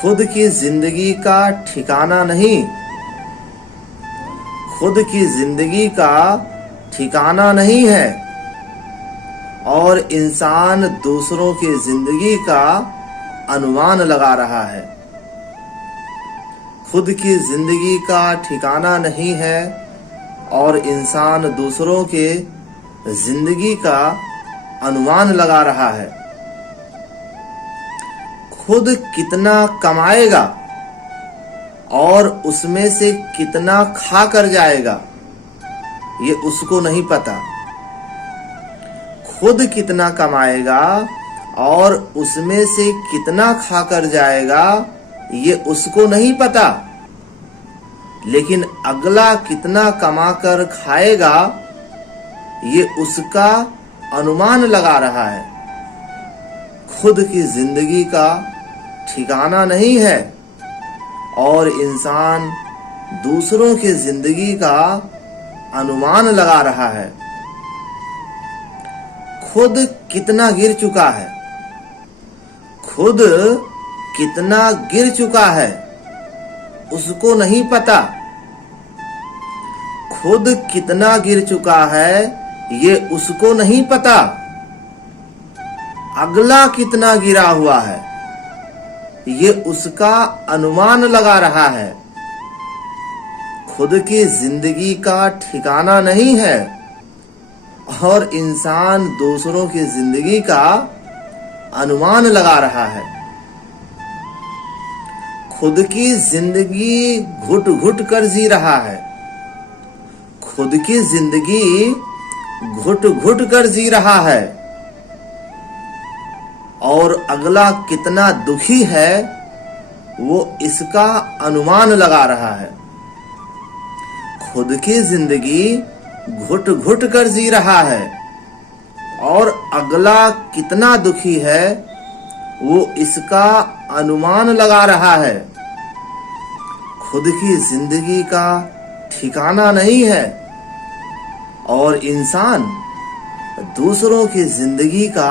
खुद की जिंदगी का ठिकाना नहीं, खुद की जिंदगी का ठिकाना नहीं है और इंसान दूसरों की जिंदगी का अनुमान लगा रहा है। खुद की जिंदगी का ठिकाना नहीं है और इंसान दूसरों के जिंदगी का अनुमान लगा रहा है। खुद कितना कमाएगा और उसमें से कितना खा कर जाएगा ये उसको नहीं पता। खुद कितना कमाएगा और उसमें से कितना खा कर जाएगा ये उसको नहीं पता, लेकिन अगला कितना कमा कर खाएगा ये उसका अनुमान लगा रहा है। खुद की जिंदगी का ठिकाना नहीं है और इंसान दूसरों की जिंदगी का अनुमान लगा रहा है। खुद कितना गिर चुका है, खुद कितना गिर चुका है उसको नहीं पता। खुद कितना गिर चुका है ये उसको नहीं पता। अगला कितना गिरा हुआ है ये उसका अनुमान लगा रहा है। खुद की जिंदगी का ठिकाना नहीं है और इंसान दूसरों की जिंदगी का अनुमान लगा रहा है। खुद की जिंदगी घुट घुट कर जी रहा है, खुद की जिंदगी घुट घुट कर जी रहा है और अगला कितना दुखी है वो इसका अनुमान लगा रहा है। खुद की जिंदगी घुट घुट कर जी रहा है और अगला कितना दुखी है वो इसका अनुमान लगा रहा है। खुद की जिंदगी का ठिकाना नहीं है और इंसान दूसरों की जिंदगी का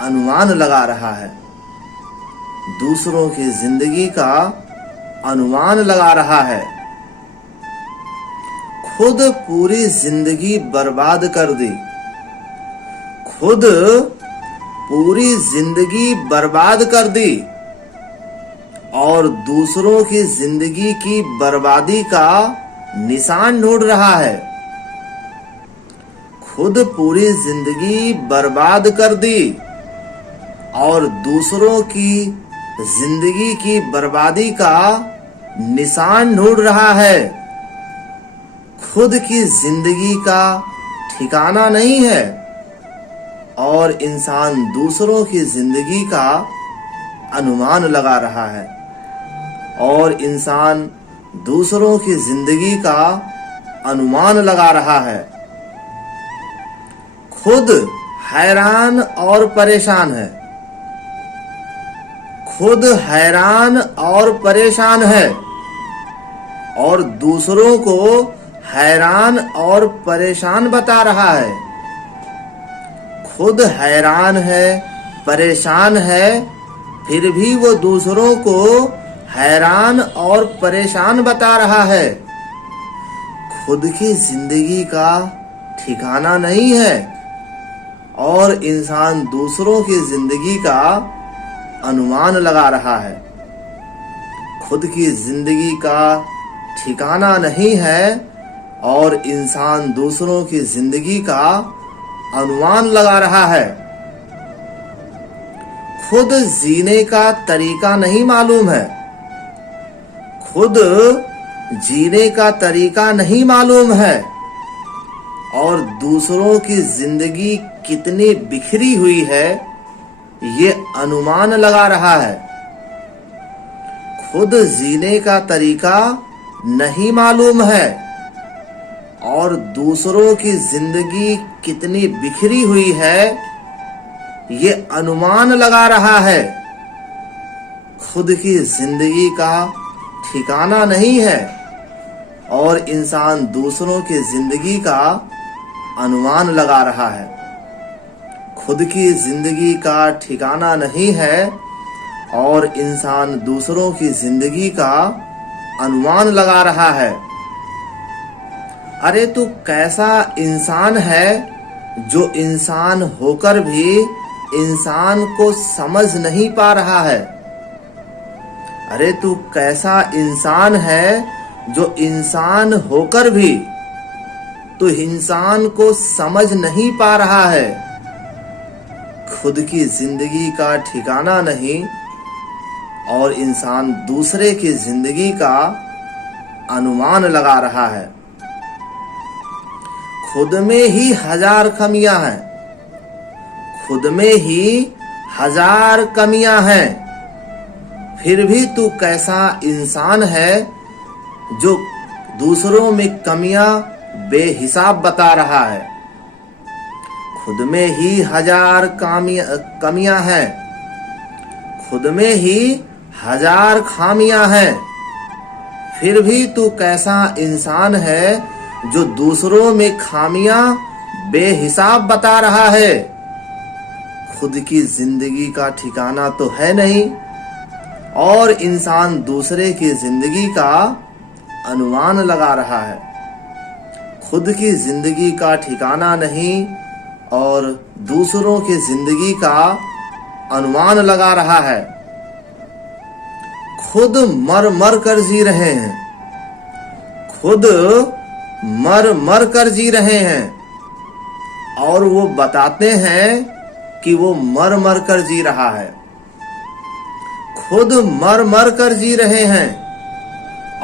अनुमान लगा रहा है। दूसरों की जिंदगी का अनुमान लगा रहा है। खुद पूरी जिंदगी बर्बाद कर दी, खुद पूरी जिंदगी बर्बाद कर दी और दूसरों की जिंदगी की बर्बादी का निशान ढूंढ रहा है। खुद पूरी जिंदगी बर्बाद कर दी और दूसरों की जिंदगी की बर्बादी का निशान ढूंढ रहा है। खुद की जिंदगी का ठिकाना नहीं है और इंसान दूसरों की जिंदगी का अनुमान लगा रहा है और इंसान दूसरों की जिंदगी का अनुमान लगा रहा है। खुद हैरान और परेशान है, खुद हैरान और परेशान है और दूसरों को हैरान और परेशान बता रहा है। खुद हैरान है, परेशान है, फिर भी वो दूसरों को हैरान और परेशान बता रहा है। खुद की जिंदगी का ठिकाना नहीं है और इंसान दूसरों की जिंदगी का अनुमान लगा रहा है। खुद की जिंदगी का ठिकाना नहीं है और इंसान दूसरों की जिंदगी का अनुमान लगा रहा है। खुद जीने का तरीका नहीं मालूम है, खुद जीने का तरीका नहीं मालूम है और दूसरों की जिंदगी कितनी बिखरी हुई है ये अनुमान लगा रहा है। खुद जीने का तरीका नहीं मालूम है और दूसरों की जिंदगी कितनी बिखरी हुई है ये अनुमान लगा रहा है। खुद की जिंदगी का ठिकाना नहीं है और इंसान दूसरों की जिंदगी का अनुमान लगा रहा है। खुद की जिंदगी का ठिकाना नहीं है और इंसान दूसरों की जिंदगी का अनुमान लगा रहा है। अरे तू कैसा इंसान है जो इंसान होकर भी इंसान को समझ नहीं पा रहा है। अरे तू कैसा इंसान है जो इंसान होकर भी तू इंसान को समझ नहीं पा रहा है। खुद की जिंदगी का ठिकाना नहीं और इंसान दूसरे की जिंदगी का अनुमान लगा रहा है। खुद में ही हजार कमियां हैं, खुद में ही हजार कमियां हैं, फिर भी तू कैसा इंसान है जो दूसरों में कमियां बेहिसाब बता रहा है। खुद में ही हजार कमियां हैं, खुद में ही हजार खामियां हैं, फिर भी तू कैसा इंसान है जो दूसरों में खामियां बेहिसाब बता रहा है। खुद की जिंदगी का ठिकाना तो है नहीं और इंसान दूसरे की जिंदगी का अनुमान लगा रहा है। खुद की जिंदगी का ठिकाना नहीं और दूसरों की जिंदगी का अनुमान लगा रहा है। खुद मर मर कर जी रहे हैं, खुद मर मर कर जी रहे हैं और वो बताते हैं कि वो मर मर कर जी रहा है। खुद मर मर कर जी रहे हैं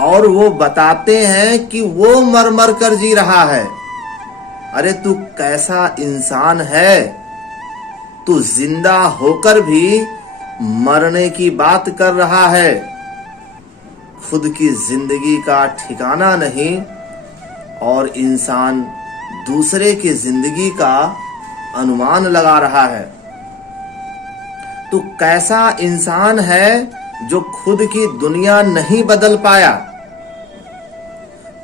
और वो बताते हैं कि वो मर मर कर जी रहा है। अरे तू कैसा इंसान है, तू जिंदा होकर भी मरने की बात कर रहा है। खुद की जिंदगी का ठिकाना नहीं और इंसान दूसरे की जिंदगी का अनुमान लगा रहा है। तू कैसा इंसान है जो खुद की दुनिया नहीं बदल पाया।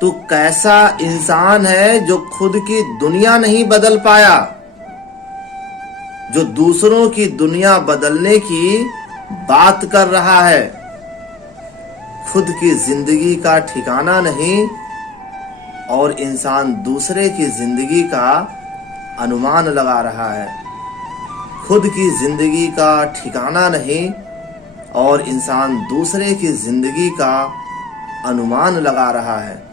तू कैसा इंसान है जो खुद की दुनिया नहीं बदल पाया, जो दूसरों की दुनिया बदलने की बात कर रहा है। खुद की जिंदगी का ठिकाना नहीं और इंसान दूसरे की जिंदगी का अनुमान लगा रहा है। खुद की जिंदगी का ठिकाना नहीं और इंसान दूसरे की जिंदगी का अनुमान लगा रहा है।